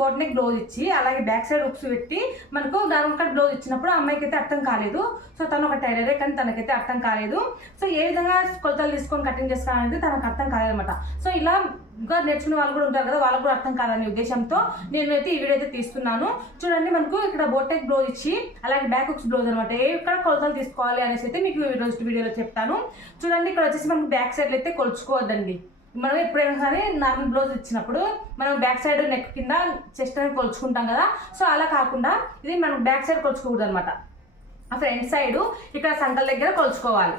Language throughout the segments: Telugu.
బోట్ నెక్ బ్లౌజ్ ఇచ్చి అలాగే బ్యాక్ సైడ్ ఉక్స్ పెట్టి మనకు నార్మల్ కట్ బ్లౌజ్ ఇచ్చినప్పుడు అమ్మాయికి అయితే అర్థం కాలేదు. సో తను ఒక టైలరే కానీ తనకైతే అర్థం కాలేదు. సో ఏ విధంగా కొలతలు తీసుకొని కటింగ్ చేసుకోవాలనేది తనకు అర్థం కాలేదన్నమాట. సో ఇలా ఇంకా నేర్చుకునే వాళ్ళు కూడా ఉంటారు కదా, వాళ్ళకు కూడా అర్థం కాదనే ఉద్దేశంతో నేనైతే ఈ వీడియో అయితే తీస్తున్నాను. చూడండి, మనకు ఇక్కడ బోట్ నెక్ బ్లౌజ్ ఇచ్చి అలాగే బ్యాక్ ఉక్స్ బ్లౌజ్ అనమాట ఎక్కడ కొలతలు తీసుకోవాలి అనేసి అయితే మీకు ఈరోజు వీడియోలో చెప్తాను. చూడండి, ఇక్కడ వచ్చేసి మనకు బ్యాక్ సైడ్ అయితే కొలుచుకోవద్దండి. మనం ఎప్పుడైనా సరే నార్మల్ బ్లౌజ్ ఇచ్చినప్పుడు మనం బ్యాక్ సైడ్ నెక్ కింద చెస్ట్ అనేది కొలుచుకుంటాం కదా. సో అలా కాకుండా ఇది మనం బ్యాక్ సైడ్ కొలుచుకోకూడదు అనమాట. ఆ ఫ్రంట్ సైడ్ ఇక్కడ సంకల దగ్గర కొలుచుకోవాలి.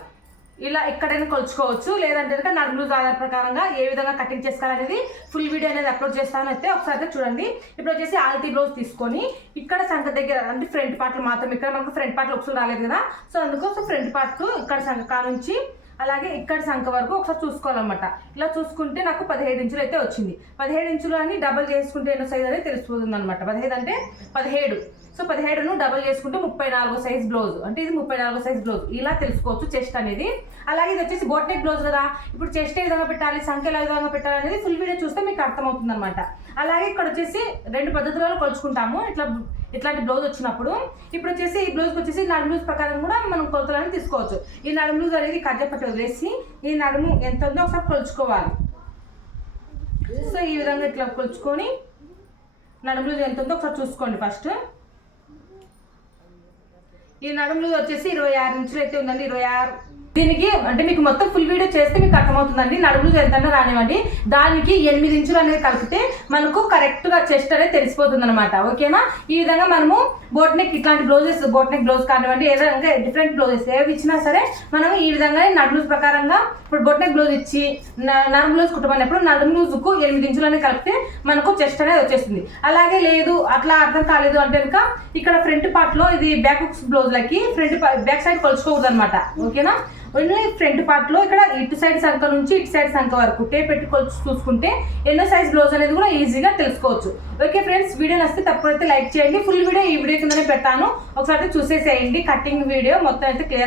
ఇలా ఎక్కడైనా కొలుచుకోవచ్చు, లేదంటే కనుక నడుము లూజ్ ఆధార ప్రకారంగా ఏ విధంగా కటింగ్ చేసుకోవాలనేది ఫుల్ వీడియో అనేది అప్లోడ్ చేస్తాను. అయితే ఒకసారి చూడండి. ఇప్పుడు వచ్చేసి ఆల్తీ బ్లౌజ్ తీసుకొని ఇక్కడ సంక దగ్గర అంటే ఫ్రంట్ పార్ట్లు మాత్రం ఇక్కడ మనకు ఫ్రంట్ పార్ట్లు ఒకసారి రాలేదు కదా. సో అందుకోసం ఫ్రంట్ పార్ట్ ఇక్కడ సంక నుంచి అలాగే ఇక్కడ సంఖ వరకు ఒకసారి చూసుకోవాలన్నమాట. ఇలా చూసుకుంటే నాకు 17 ఇంచులు అయితే వచ్చింది. 17 ఇంచులు అని డబల్ చేసుకుంటే ఎన్నో సైజ్ అనేది తెలిసిపోతుంది అనమాట. 15 అంటే 17. సో 17ను డబల్ చేసుకుంటే 34 సైజ్ బ్లౌజ్, అంటే ఇది 34 సైజ్ బ్లౌజ్ ఇలా తెలుసుకోవచ్చు చెస్ట్ అనేది. అలాగే ఇది వచ్చేసి బోట్ నెక్ బ్లౌజ్ కదా, ఇప్పుడు చెస్ట్ ఏ విధంగా పెట్టాలి, సంఖ్యలు ఏ విధంగా పెట్టాలి అనేది ఫుల్ వీడియో చూస్తే మీకు అర్థమవుతుంది అనమాట. అలాగే ఇక్కడ వచ్చేసి 2 పద్ధతులలో కొలుచుకుంటాము ఇట్లాంటి బ్లౌజ్ వచ్చినప్పుడు. ఇప్పుడు వచ్చేసి ఈ బ్లౌజ్కి వచ్చేసి నడుము లూజ్ ప్రకారం కూడా మనం కొలతలను తీసుకోవచ్చు. ఈ నడుము లూజ్ అనేది కజ్జపట్టి వదిలేసి ఈ నడుము ఎంత ఉందో ఒకసారి కొలుచుకోవాలి. సో ఈ విధంగా ఇట్లా కొలుచుకొని నడుము లూజ్ ఎంత ఉందో ఒకసారి చూసుకోండి. ఫస్ట్ ఈ నడుము లూజ్ వచ్చేసి 26 ఇంచులు అయితే ఉందండి. 26. దీనికి అంటే మీకు మొత్తం ఫుల్ వీడియో చేస్తే మీకు అర్థమవుతుందండి. నడుము ఎంతన్నా రానివ్వండి, దానికి 8 ఇంచులు అనేది కలిపితే మనకు కరెక్ట్గా చెస్ట్ అనేది తెలిసిపోతుంది అనమాట. ఓకేనా? ఈ విధంగా మనము బోట్ నెక్ ఇట్లాంటి బ్లౌజెస్, బోట్ నెక్ బ్లౌజ్ కానివ్వండి, ఏదైనా డిఫరెంట్ బ్లౌజెస్ ఏవి ఇచ్చినా సరే మనం ఈ విధంగా నడుము ప్రకారంగా ఇప్పుడు బోట్ నెక్ బ్లౌజ్ ఇచ్చి నడుము బ్లౌజ్ కుట్టమన్నప్పుడు నడుము లూజ్కు 8 ఇంచులు అనేది కలిపితే మనకు చెస్ట్ అనేది వచ్చేస్తుంది. అలాగే లేదు అట్లా అర్థం కాలేదు అంటే కనుక ఇక్కడ ఫ్రంట్ పార్ట్లో ఇది బ్యాక్ ఉక్స్ బ్లౌజ్లకి బ్యాక్ సైడ్ కొలుచుకోకూడదు అనమాట. ఓకేనా? ఓన్లీ ఫ్రంట్ పార్ట్లో ఇక్కడ ఇటు సైడ్ సంఖ నుంచి ఇటు సైడ్ సంఖ వరకు టేప్ పెట్టి కొలుచు చూసుకుంటే ఎన్నో సైజ్ బ్లౌజ్ అనేది కూడా ఈజీగా తెలుసుకోవచ్చు. ఓకే ఫ్రెండ్స్, వీడియో నచ్చితే తప్పైతే లైక్ చేయండి. ఫుల్ వీడియో ఈ వీడియో కిందనే పెట్టాను, ఒకసారి చూసేసేయండి. కటింగ్ వీడియో మొత్తం అయితే క్లియర్